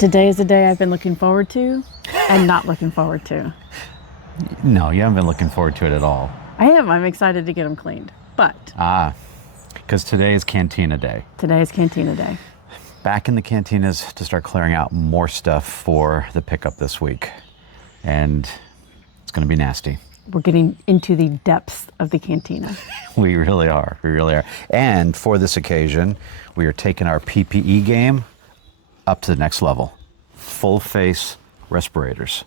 Today is a day I've been looking forward to and not looking forward to. No, you haven't been looking forward to it at all. I am. I'm excited to get them cleaned. But Because today is Cantina Day. today is Cantina Day. Back in the cantinas to start clearing out more stuff for the pickup this week. And it's going to be nasty. We're getting into the depths of the cantina. We really are. We really are. And for this occasion, we are taking our PPE game up to the next level. Full face respirators.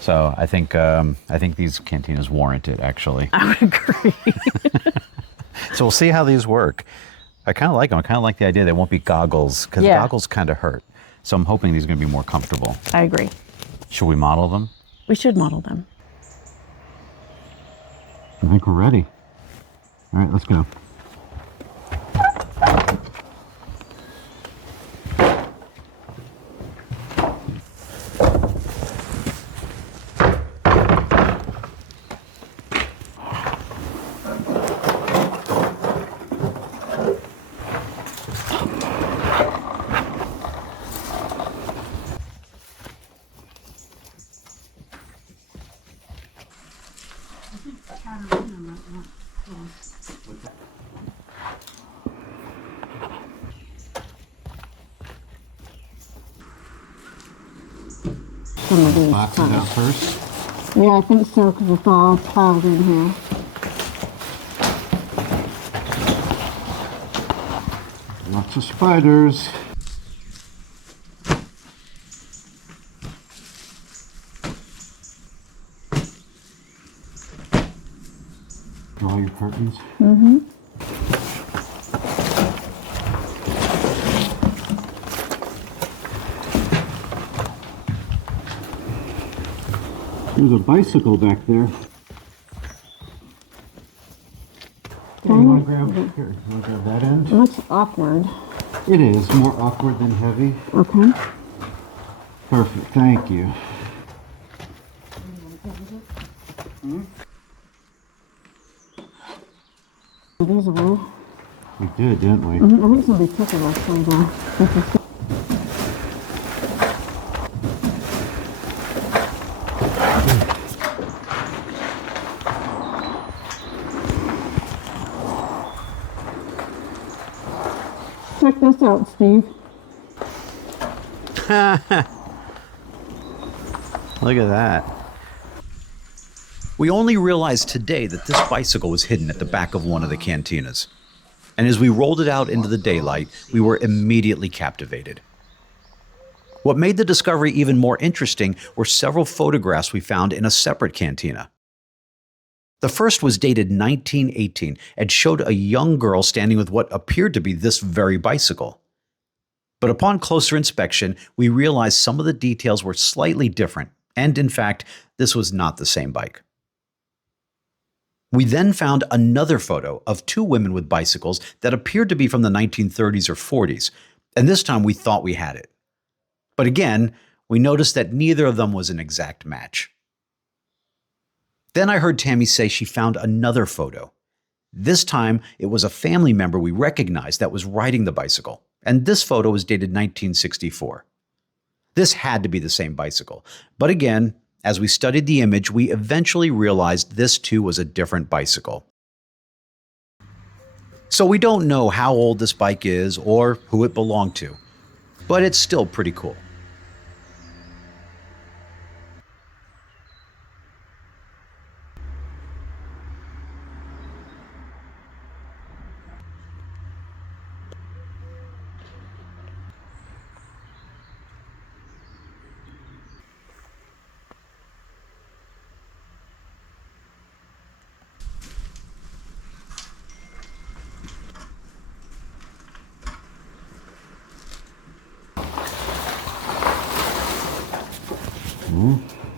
So I think these cantinas warrant it, actually. I would agree. So we'll see how these work. I kind of like them. I kind of like the idea they won't be goggles, because goggles kind of hurt. So I'm hoping these are going to be more comfortable. I agree. Should we model them? We should model them. I think we're ready. All right, let's go. Some of these Box it out first. Yeah, I think so, because it's all piled in here. Lots of spiders. Draw your curtains. Mm-hmm. There's a bicycle back there. You want to grab that end? That's awkward. It is more awkward than heavy. Okay. Perfect, thank you. Visible. We did, didn't we? I think somebody took it actually though. Check this out, Steve. Look at that. We only realized today that this bicycle was hidden at the back of one of the cantinas. And as we rolled it out into the daylight, we were immediately captivated. What made the discovery even more interesting were several photographs we found in a separate cantina. The first was dated 1918 and showed a young girl standing with what appeared to be this very bicycle. But upon closer inspection, we realized some of the details were slightly different, and in fact, this was not the same bike. We then found another photo of two women with bicycles that appeared to be from the 1930s or 40s, and this time we thought we had it. But again, we noticed that neither of them was an exact match. Then I heard Tammy say she found another photo. This time, it was a family member we recognized that was riding the bicycle, and this photo was dated 1964. This had to be the same bicycle, but again, as we studied the image, we eventually realized this too was a different bicycle. So we don't know how old this bike is or who it belonged to, but it's still pretty cool.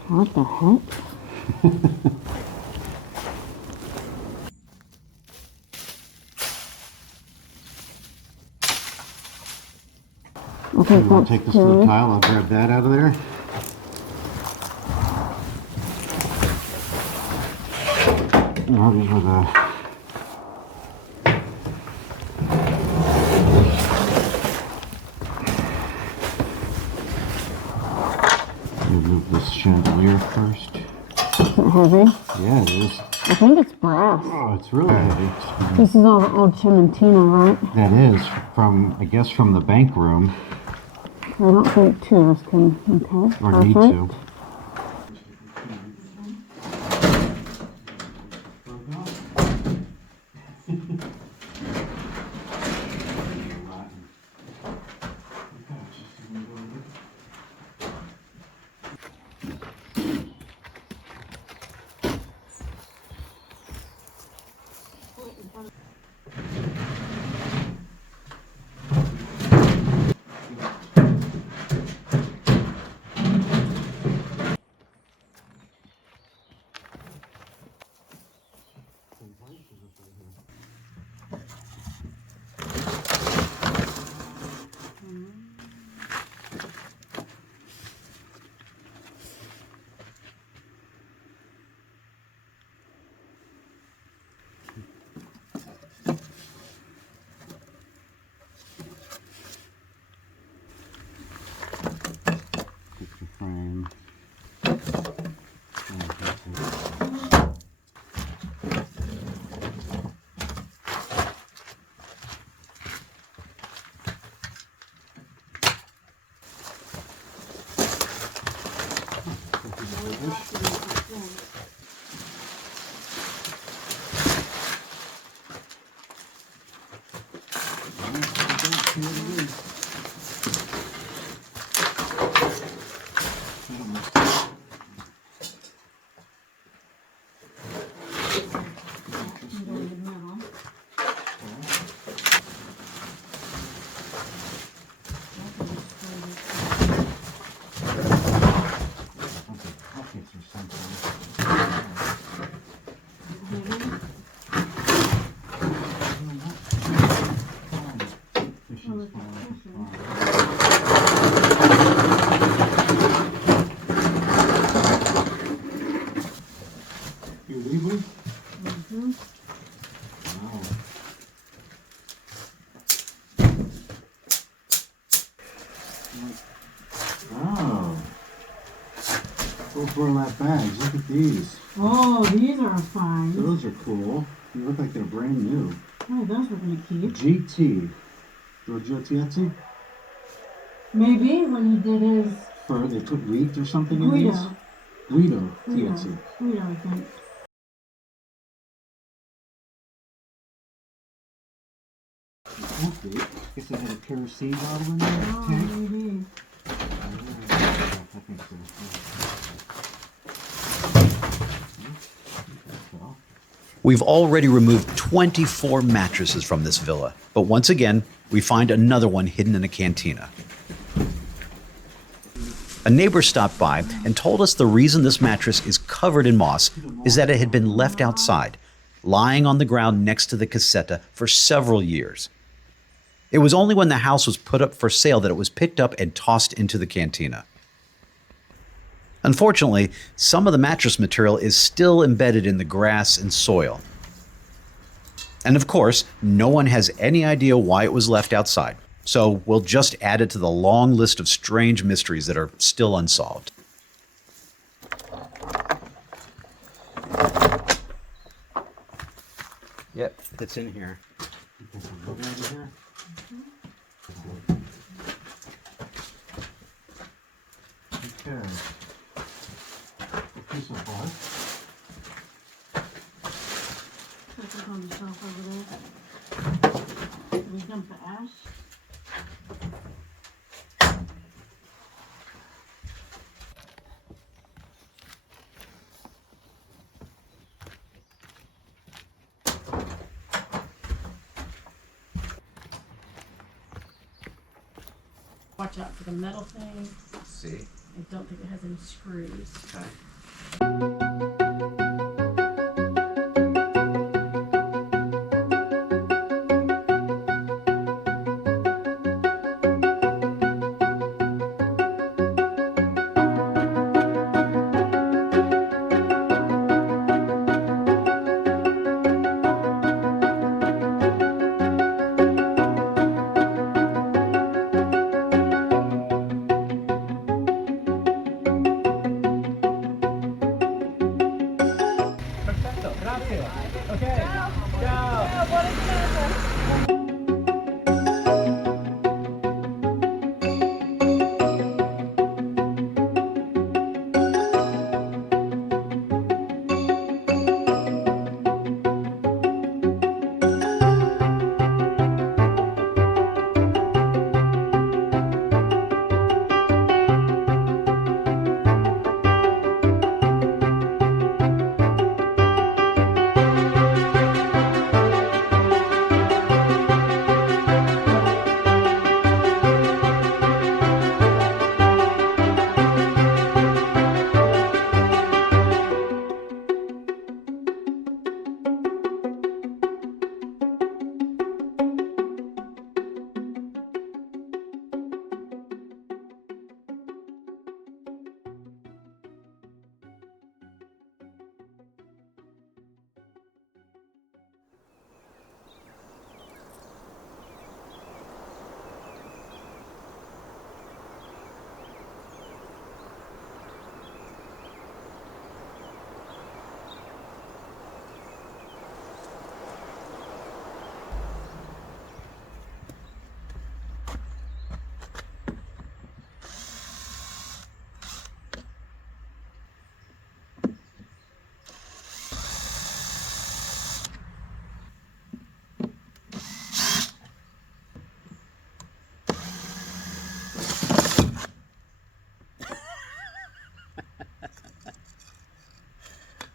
What the heck? Okay, You want to take this to the pile? I'll grab that out of there. Now these are the You move this chandelier first. Is it heavy? Yeah, it is. I think it's brass. Oh, it's really heavy. This is all the old Cantina, right? That is from, I guess, from the bank room. I don't think two of us can. Okay. Or need to. Frame. You leaving? Mm-hmm. Wow. Oh. Those burlap bags. Look at these. Oh, these are fine. Those are cool. They look like they're brand new. Oh, those we're gonna keep. GT. Giorgio Tiazzi? Maybe when he did his For they put wheat or something in these? Guido. Guido Tiazzi. Guido, I think. Okay. Guess they had a kerosene bottle in there. Oh, tank. maybe. I think so. Well, We've already removed 24 mattresses from this villa, but once again, we find another one hidden in a cantina. A neighbor stopped by and told us the reason this mattress is covered in moss is that it had been left outside, lying on the ground next to the casetta for several years. It was only when the house was put up for sale that it was picked up and tossed into the cantina. Unfortunately, some of the mattress material is still embedded in the grass and soil. And of course, no one has any idea why it was left outside, so we'll just add it to the long list of strange mysteries that are still unsolved. Yep, it's in here. look over here. Okay. A piece of bark. Put it on the shelf over there. Did we dump the ash? Watch out for the metal thing. See. I don't think it has any screws. Okay.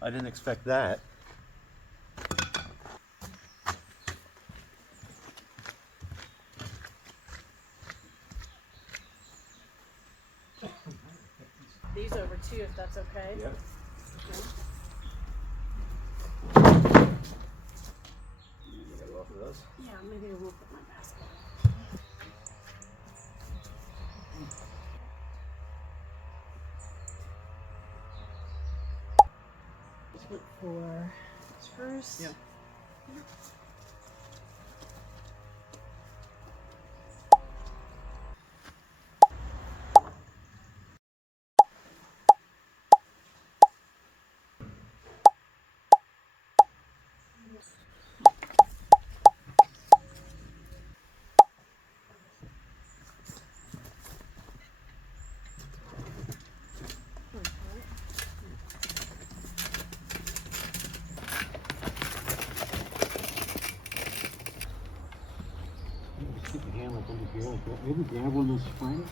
I didn't expect that. These over too, if that's okay. Yep. Yeah, maybe I will put my basket. Just look for spruce. Yeah. Stick your hand like under here like that. Maybe grab one of those springs.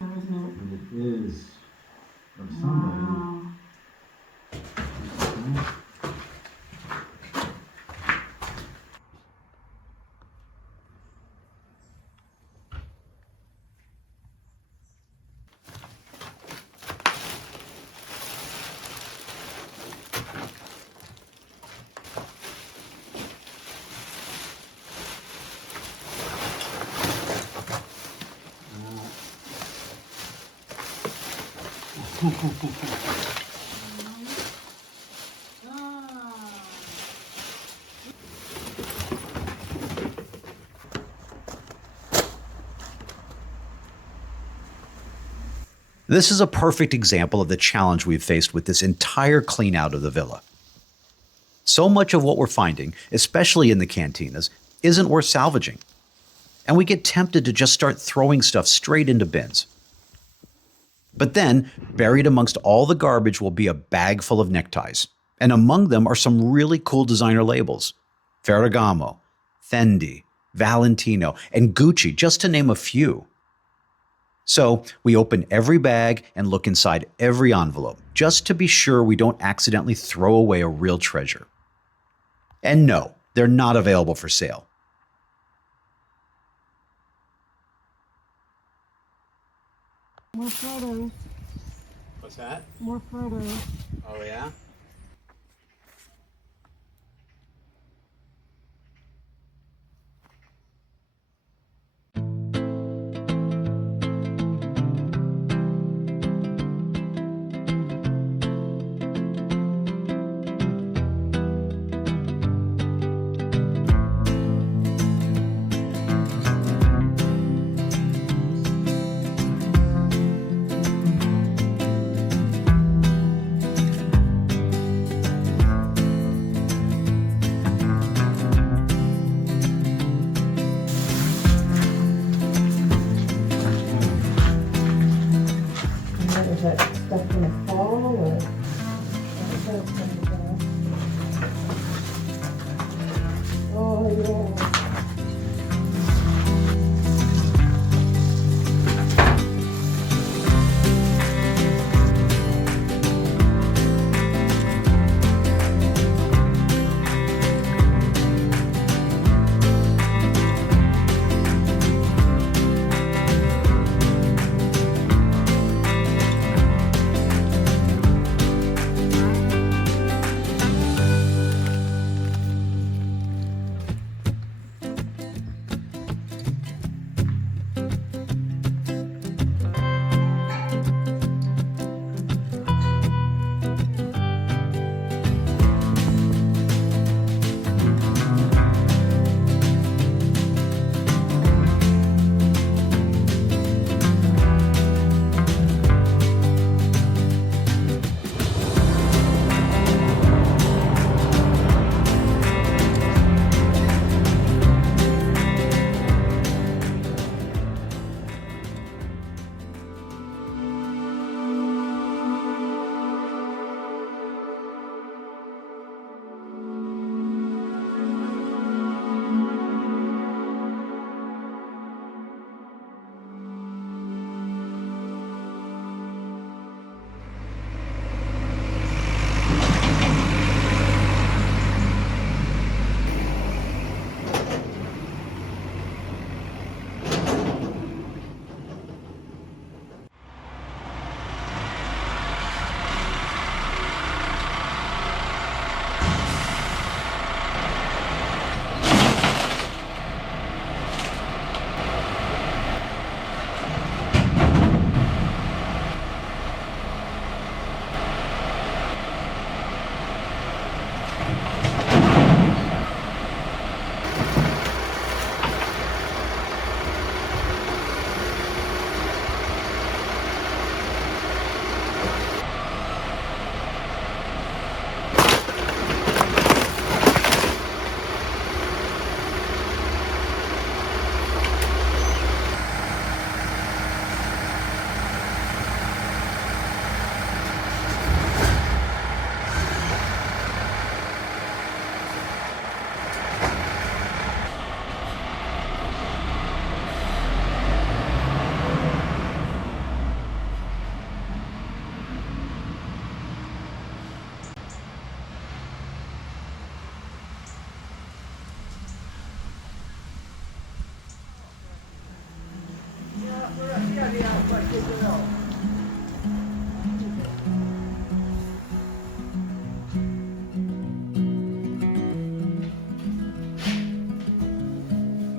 And it is from somebody. This is a perfect example of the challenge we've faced with this entire clean out of the villa. So much of what we're finding, especially in the cantinas, isn't worth salvaging. And we get tempted to just start throwing stuff straight into bins. But then, buried amongst all the garbage will be a bag full of neckties. And among them are some really cool designer labels. Ferragamo, Fendi, Valentino, and Gucci, just to name a few. So we open every bag and look inside every envelope, just to be sure we don't accidentally throw away a real treasure. And no, they're not available for sale. More photos. What's that? More photos. Oh, yeah?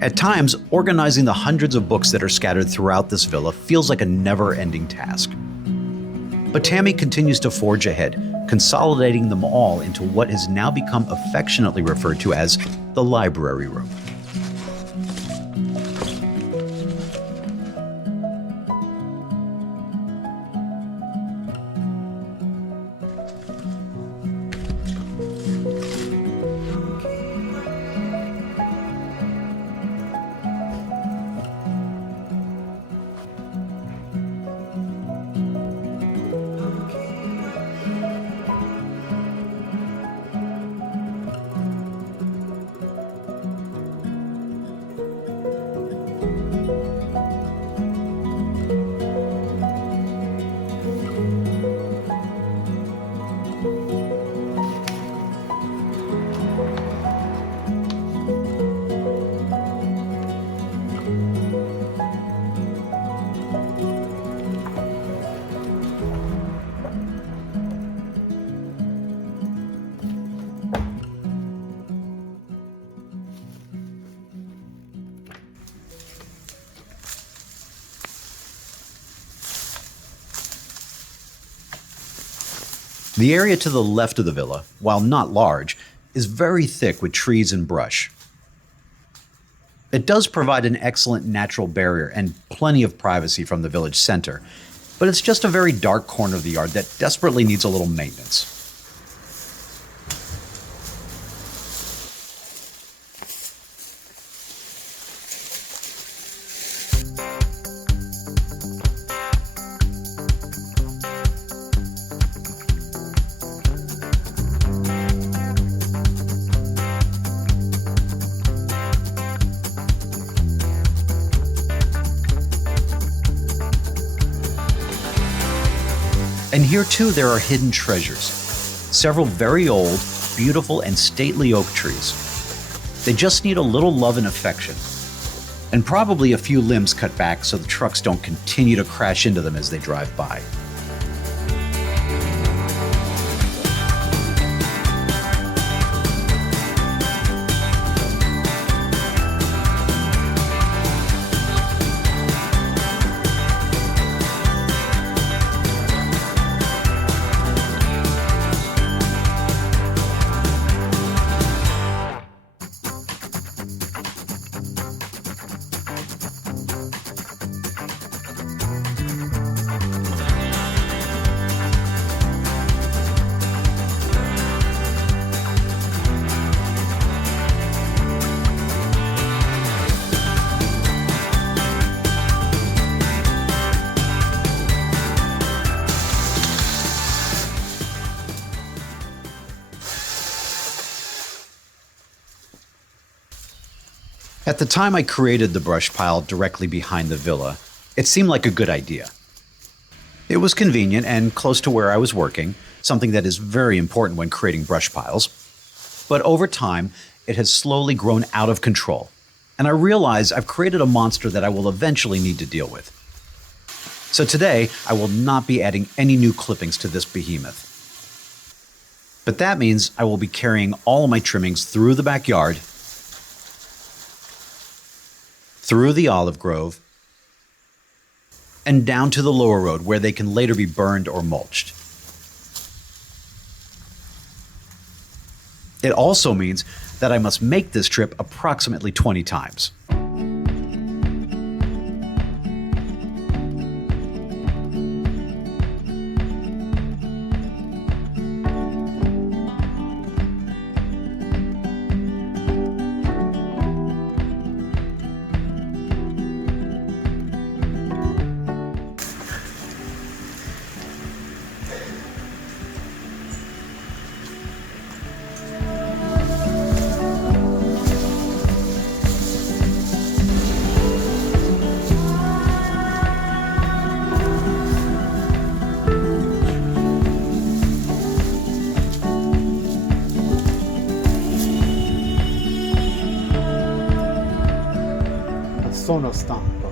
At times, organizing the hundreds of books that are scattered throughout this villa feels like a never-ending task. But Tammy continues to forge ahead, consolidating them all into what has now become affectionately referred to as the library room. The area to the left of the villa, while not large, is very thick with trees and brush. It does provide an excellent natural barrier and plenty of privacy from the village center, but it's just a very dark corner of the yard that desperately needs a little maintenance. And here too there are hidden treasures. Several very old, beautiful, and stately oak trees. They just need a little love and affection. And probably a few limbs cut back so the trucks don't continue to crash into them as they drive by. At the time I created the brush pile directly behind the villa, it seemed like a good idea. It was convenient and close to where I was working, something that is very important when creating brush piles. But over time, it has slowly grown out of control, and I realize I've created a monster that I will eventually need to deal with. So today, I will not be adding any new clippings to this behemoth. But that means I will be carrying all of my trimmings through the backyard, through the olive grove, and down to the lower road where they can later be burned or mulched. It also means that I must make this trip approximately 20 times. Sono stanco.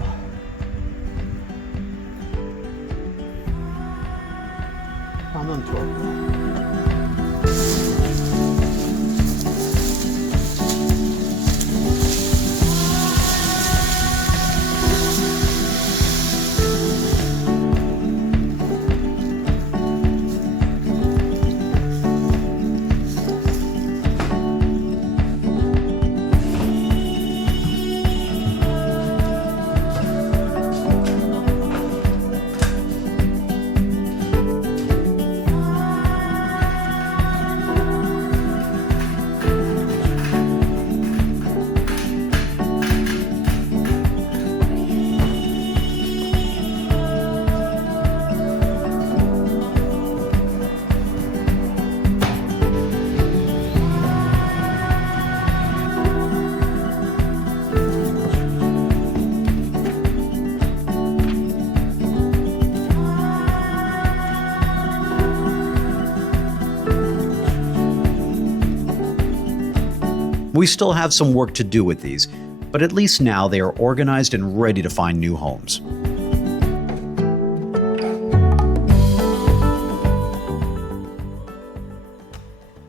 We still have some work to do with these, but at least now they are organized and ready to find new homes.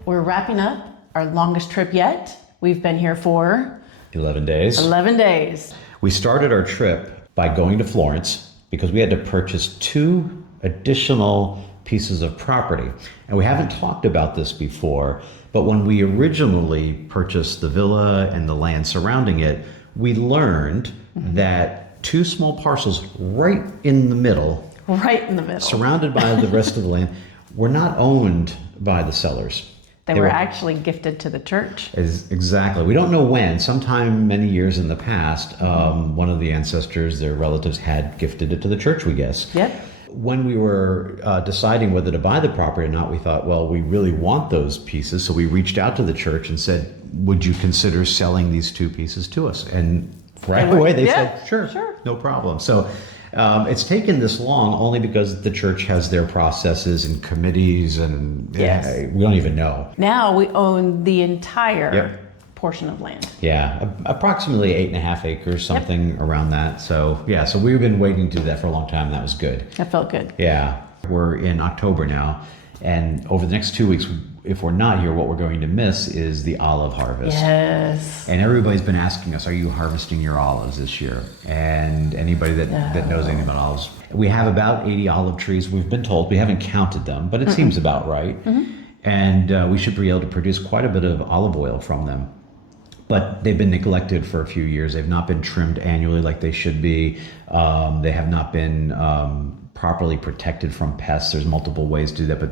We're wrapping up our longest trip yet. We've been here for 11 days. 11 days. We started our trip by going to Florence because we had to purchase 2 additional pieces of property. And we haven't talked about this before, but when we originally purchased the villa and the land surrounding it, we learned that 2 small parcels right in the middle, surrounded by the rest of the land, were not owned by the sellers. They were actually gifted to the church. Exactly. We don't know when. Sometime many years in the past, one of the ancestors, their relatives, had gifted it to the church, we guess. Yep. When we were deciding whether to buy the property or not, we thought, well, we really want those pieces. So we reached out to the church and said, would you consider selling these 2 pieces to us? And right away they said, sure, no problem. So it's taken this long only because the church has their processes and committees, and we don't even know. Now we own the entire portion of land. Yeah, approximately 8.5 acres, something around that. So so we've been waiting to do that for a long time. And that was good. That felt good. Yeah, we're in October now, and over the next 2 weeks, if we're not here, what we're going to miss is the olive harvest. Yes. And everybody's been asking us, are you harvesting your olives this year? And anybody that knows anything about olives, we have about 80 olive trees, we've been told. We haven't counted them, but it seems about right. And we should be able to produce quite a bit of olive oil from them. But they've been neglected for a few years. They've not been trimmed annually like they should be. They have not been properly protected from pests. There's multiple ways to do that, but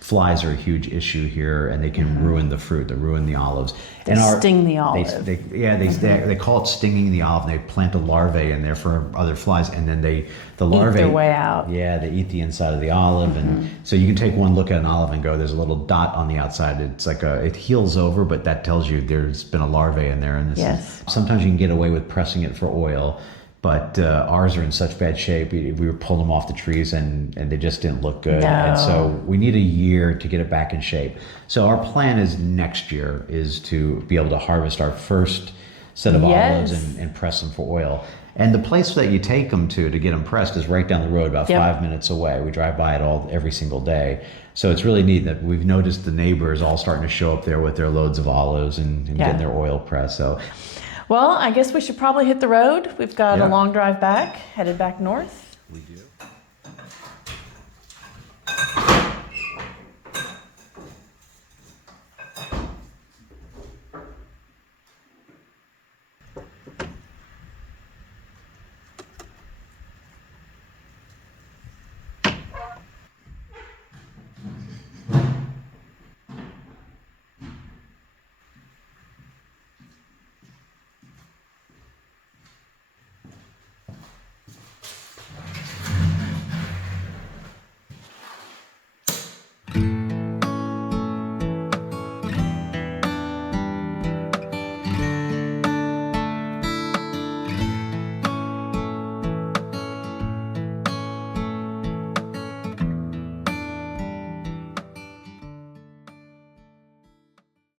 flies are a huge issue here, and they can ruin the fruit. They ruin the olives. They sting the olive. They call it stinging the olive. And they plant a larvae in there for other flies, and then the larvae eat their way out. Yeah, they eat the inside of the olive, and so you can take one look at an olive and go, "There's a little dot on the outside." It's like it heals over, but that tells you there's been a larvae in there. And sometimes you can get away with pressing it for oil. But ours are in such bad shape. We were pulling them off the trees, and they just didn't look good. No. And so we need a year to get it back in shape. So our plan is next year is to be able to harvest our first set of olives and press them for oil. And the place that you take them to get them pressed is right down the road, about 5 minutes away. We drive by it every single day. So it's really neat that we've noticed the neighbors all starting to show up there with their loads of olives and getting their oil pressed. So. Well, I guess we should probably hit the road. We've got a long drive back, headed back north. We do.